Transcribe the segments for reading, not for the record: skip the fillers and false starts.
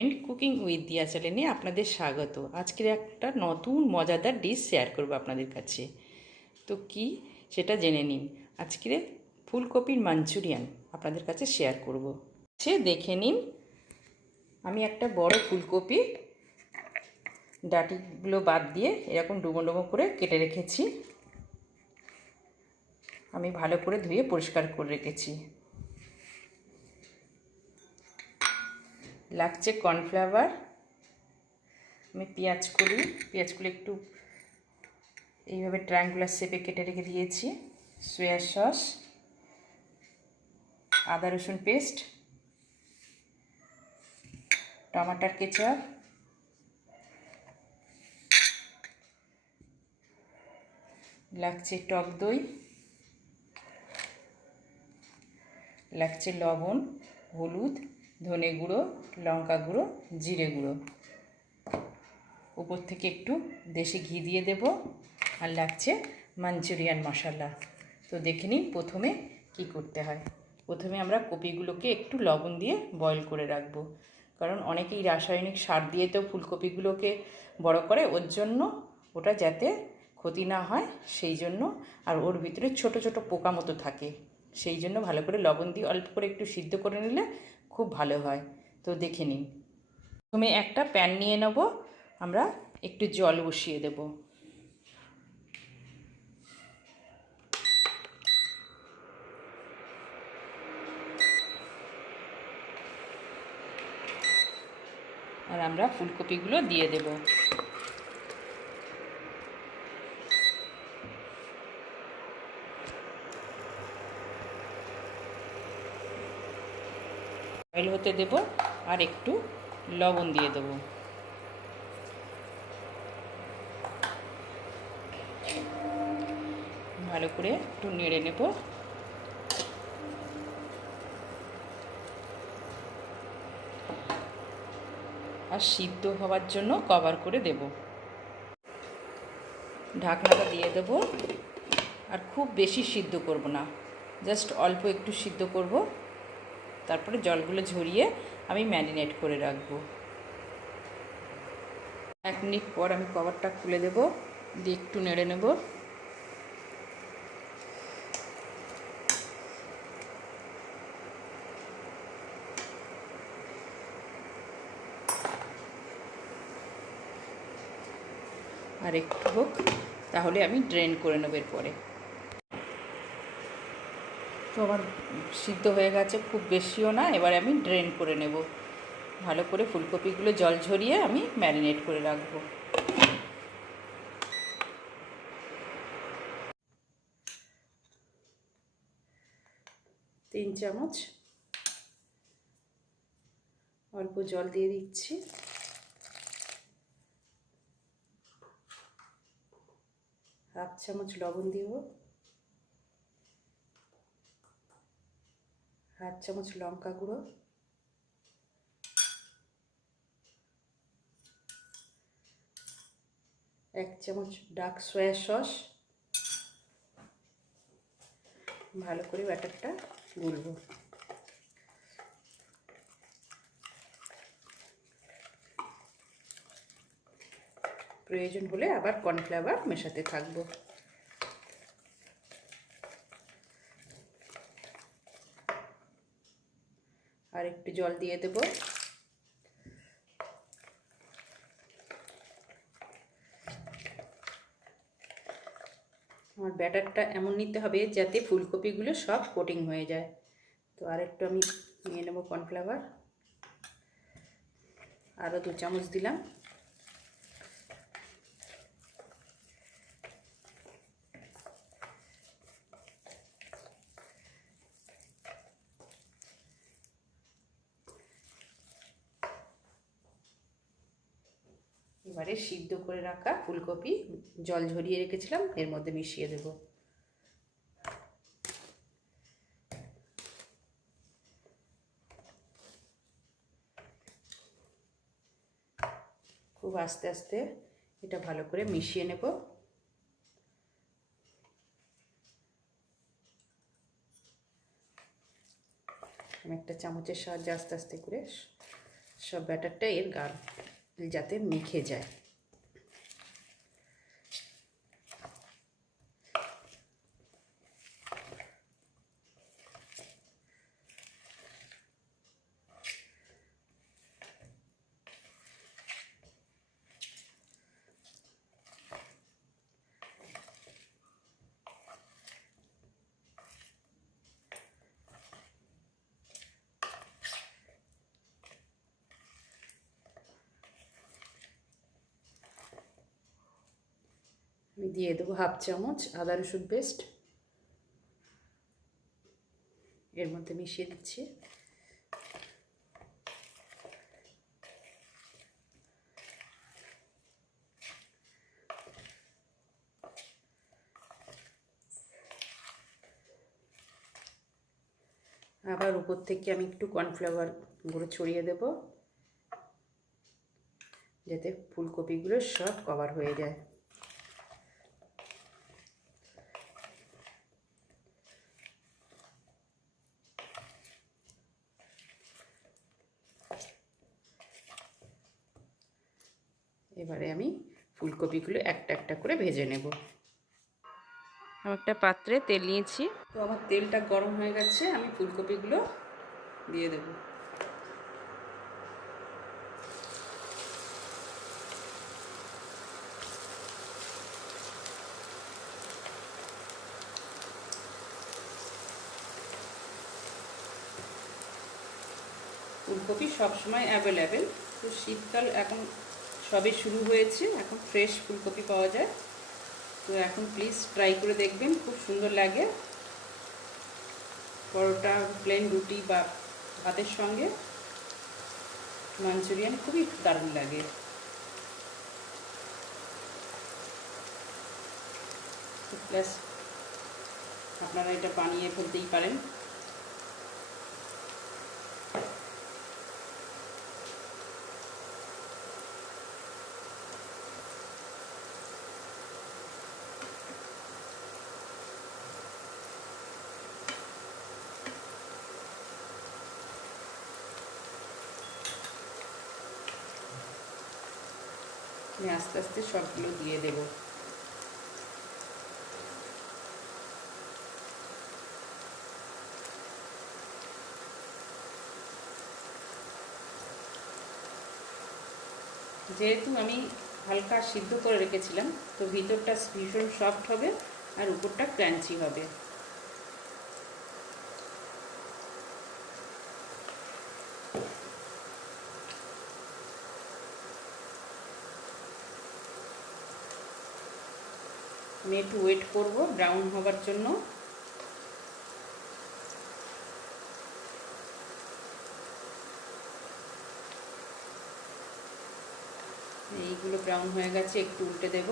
Cooking with দিয়া চ্যানেলে আপনাদের স্বাগত। আজকের একটা নতুন মজাদার ডিশ শেয়ার করব আপনাদের কাছে। তো কি সেটা জেনে নিন। আজকে ফুলকপির মাঞ্চুরিয়ান আপনাদের কাছে শেয়ার করব। সে দেখে নিন, আমি একটা বড় ফুলকপি ডাঁটিগুলো বাদ দিয়ে এরকম ডুমো ডুমো করে কেটে রেখেছি। আমি ভালো করে ধুয়ে পরিষ্কার করে রেখেছি। লাগছে কর্নফ্লাওয়ার, আমি পেঁয়াজগুলো একটু এইভাবে ট্রায়াঙ্গুলার শেপে কেটে রেখে দিয়েছি। সয়া সস, আদা রসুন পেস্ট, টমাটার কেচাপ, লাগছে টক দই, লাগছে লবণ, হলুদ, ধনে গুঁড়ো, লঙ্কা গুঁড়ো, জিরে গুঁড়ো, উপর থেকে একটু দেশি ঘি দিয়ে দেব, আর লাগছে মাঞ্চুরিয়ান মশলা। তো দেখে নিন প্রথমে কি করতে হয়। প্রথমে আমরা কপিগুলোকে একটু লবণ দিয়ে বয়েল করে রাখবো, কারণ অনেকেই রাসায়নিক সার দিয়ে তো ফুলকপিগুলোকে বড় করে, ওর জন্য ওটা যাতে ক্ষতি না হয় সেই জন্য, আর ওর ভিতরে ছোট ছোট পোকা মতো থাকে, সেই জন্য ভালো করে লবণ দিয়ে অল্প করে একটু সিদ্ধ করে নিলে খুব ভালো হয়। তো দেখে নিন, প্রথমে একটা প্যান নিয়ে নেব, আমরা একটু জল বসিয়ে দেব। আর আমরা ফুলকপিগুলো দিয়ে দেব। বয়েল হতে দেব, আর একটু লবণ দিয়ে দেব। ভালো করে একটু নেড়ে নেব। আর সিদ্ধ হওয়ার জন্য কভার করে দেব। ঢাকনাটা দিয়ে দেব, আর খুব বেশি সিদ্ধ করব না, জাস্ট অল্প একটু সিদ্ধ করব। তারপরে জলগুলো ঝরিয়ে আমি ম্যারিনেট করে রাখব। 1 মিনিট পর আমি কভারটা খুলে দেব, দিয়ে একটু নেড়ে নেব। আর একটু হোক, তাহলে আমি ড্রেন করে নেব এরপরে। তো আমার সিদ্ধ হয়ে গেছে, খুব বেশিও না। এবারে আমি ড্রেন করে নেব। ভালো করে ফুলকপিগুলো জল ঝরিয়ে আমি ম্যারিনেট করে রাখবো। 3 চামচ অল্প জল দিয়ে দিচ্ছি। হাফ চামচ লবণ দিব, হাফ চামচ লঙ্কা গুঁড়ো, এক চামচ ডার্ক সয়া সস। ভালো করে ব্যাটারটা গুলবো। প্রয়োজন হলে আবার কর্নফ্লাওয়ার মেশাতে থাকবো। আর একটু জল দিয়ে দেব। আমার ব্যাটারটা এমন নিতে হবে যাতে ফুলকপিগুলো সব কোটিং হয়ে যায়। তো আর একটু আমি নিয়ে নেব কর্নফ্লাওয়ার, আরও 2 চামচ দিলাম। এবারে সিদ্ধ করে রাখা ফুলকপি জল ঝরিয়ে রেখেছিলাম এর মধ্যে মিশিয়ে দেব। খুব আস্তে আস্তে এটা ভালো করে মিশিয়ে নেব। আমি একটা চামচের সাহায্যে আস্তে আস্তে করে সব ব্যাটারটা এর গাল যাতে মেখে যায়। আমি দিয়ে দেবো 1/2 চামচ আদা রসুন পেস্ট, এর মধ্যে মিশিয়ে দিচ্ছি। আবার উপর থেকে আমি একটু কর্নফ্লাওয়ার গুঁড়ো ছড়িয়ে দেব, যাতে ফুলকপিগুলো সব কভার হয়ে যায়। এবারে আমি ফুলকপিগুলো একটা একটা করে ভেজে নেব। আমি একটা পাত্রে তেল নিয়েছি, তো আমার তেলটা গরম হয়ে গেছে, আমি ফুলকপিগুলো দিয়ে দেব। ফুলকপি সবসময় অ্যাভেলেবেল, তো শীতকাল এখন সবে শুরু হয়েছে, এখন ফ্রেশ ফুলকপি পাওয়া যায়। তো এখন প্লিজ ট্রাই করে দেখবেন, খুব সুন্দর লাগে। পরোটা, প্লেন রুটি বা ভাতের সঙ্গে মাঞ্চুরিয়ান খুবই দারুণ লাগে। প্লাস আপনারা এটা বানিয়ে ফেলতেই পারেন। আমি আস্তে আস্তে সবগুলো দিয়ে দেব। যেহেতু আমি হালকা সিদ্ধ করে রেখেছিলাম, তো ভিতরটা ভীষণ সফট হবে আর উপরটা ক্রাঞ্চি হবে। আমি একটু ওয়েট করব ব্রাউন হবার জন্য। এইগুলো ব্রাউন হয়ে গেছে, একটু উল্টে দেব।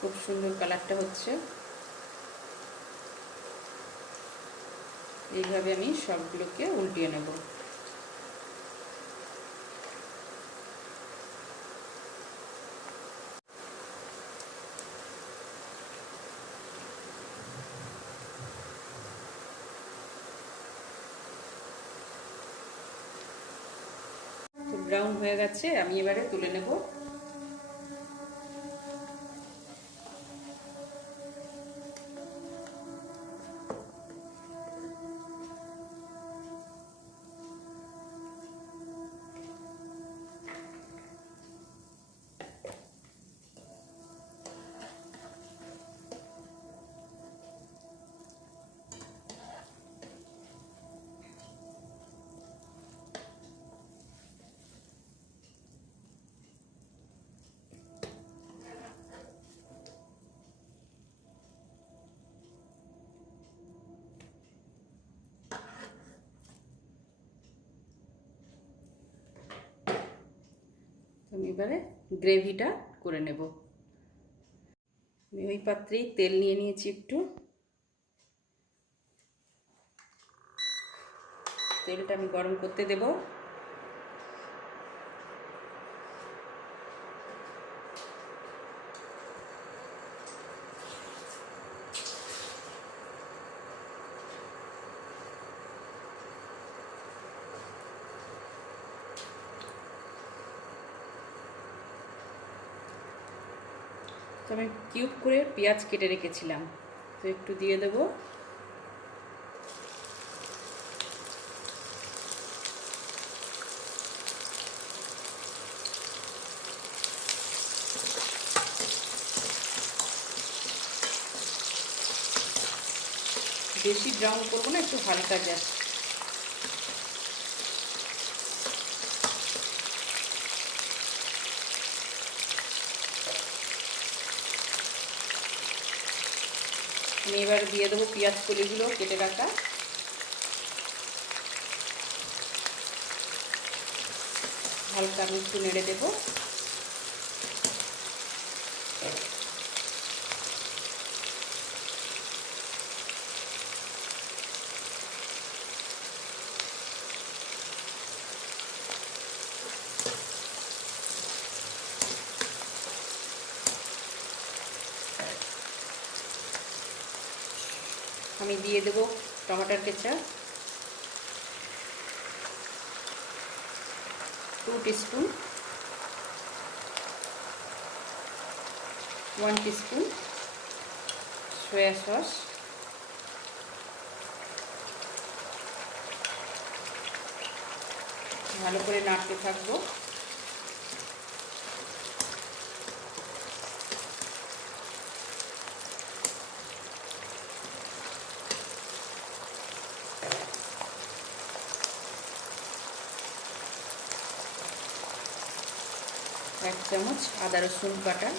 খুব সুন্দর কালারটা হচ্ছে। এইভাবে আমি সবগুলোকে উল্টিয়ে নেব। তো ব্রাউন হয়ে গেছে, আমি এবারে তুলে নেব। আমি এবারে গ্রেভিটা করে নেব। আমি ওই পাত্রেই তেল নিয়ে নিয়েছি একটু। তেলটা আমি গরম করতে দেব। তো আমি কিউব করে পেঁয়াজ কেটে রেখেছিলাম, তো একটু দিয়ে দেবো। বেশি ব্রাউন করবো না, একটু হালকা জাস্ট। আমি এবার দিয়ে দেবো পেঁয়াজ কলিগুলো কেটে রাখা। হালকা আমি একটু নেড়ে দেবো। আমি দিয়ে দেবো টমেটোর ketchup 2 teaspoon, 1 teaspoon soya sauce, ভালো করে নাড়তে থাকবো। এক চামচ আদা রসুন বাটা,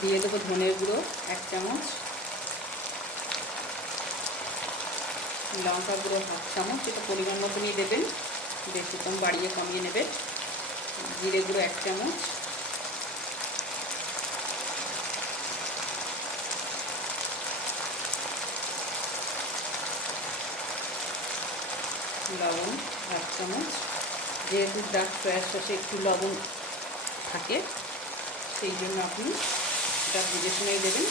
দিয়ে দেবো ধনের গুঁড়ো 1 চামচ, লঙ্কা গুঁড়ো 1/2 চামচ, এটা পরিমাণ মতনই দেবেন, বেশি কম বাড়িয়ে কমিয়ে নেবেন। জিরে গুঁড়ো 1 চামচ, লবণ 1/2 চামচ। যেহেতু ডার্ক সয়া সসে একটু লবণ থাকে, সেই জন্য আপনি এটা বুঝে শুনেই দেবেন।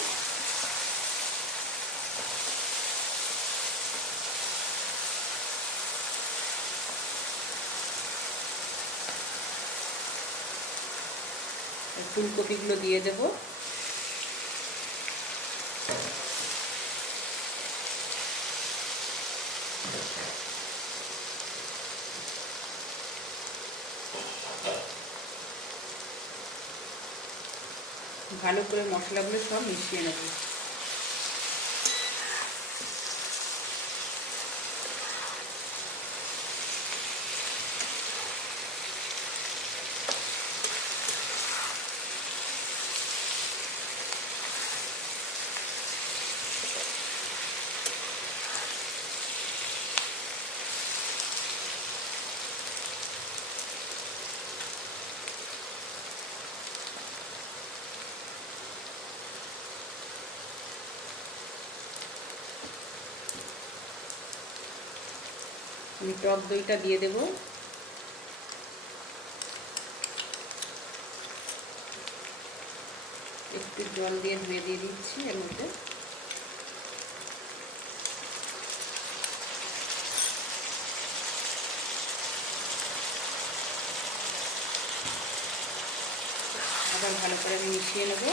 ফুলকপিগুলো দিয়ে দেব। ভালো করে মশলাগুলো সব মিশিয়ে নেব। আমি টক দইটা দিয়ে দেব। একটু জল দিয়ে ধুয়ে দিয়ে দিচ্ছি এর মধ্যে। আবার ভালো করে আমি মিশিয়ে নেব।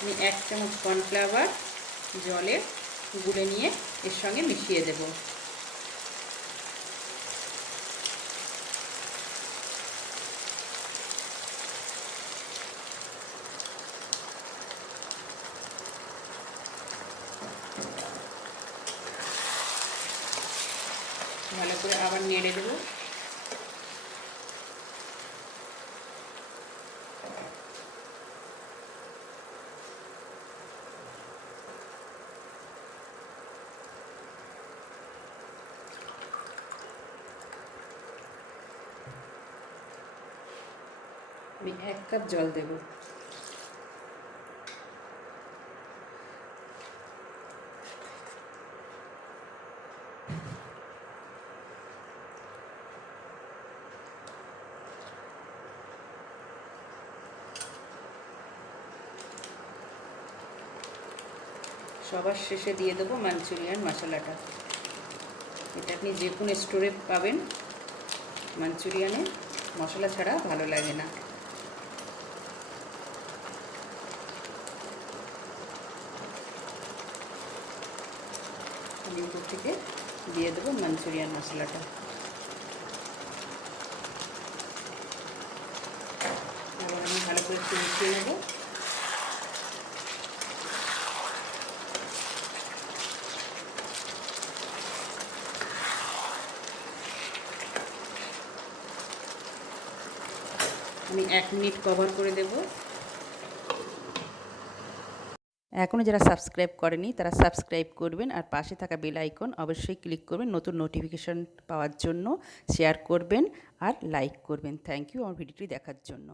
আমি 1 চামচ কর্নফ্লাওয়ার জলে গুলে নিয়ে এর সঙ্গে মিশিয়ে দেব। ভালো করে আবার নেড়ে দেব। আমি 1 কাপ জল দেব। সবার শেষে দিয়ে দেবো মাঞ্চুরিয়ান মশলাটা। এটা আপনি যে কোনো স্টোরে পাবেন। মাঞ্চুরিয়ানে মশলা ছাড়া ভালো লাগে না। আমি উপর থেকে দিয়ে দেবো মাঞ্চুরিয়ান মশলাটা। এবার আমি ভালো করে একটু মিশিয়ে নেব। আমি 1 মিনিট কভার করে দেব। এখনও যারা সাবস্ক্রাইব করেনি তারা সাবস্ক্রাইব করবেন, আর পাশে থাকা বেল আইকন অবশ্যই ক্লিক করবেন নতুন নোটিফিকেশন পাওয়ার জন্য। শেয়ার করবেন আর লাইক করবেন। থ্যাংক ইউ আমার ভিডিওটি দেখার জন্য।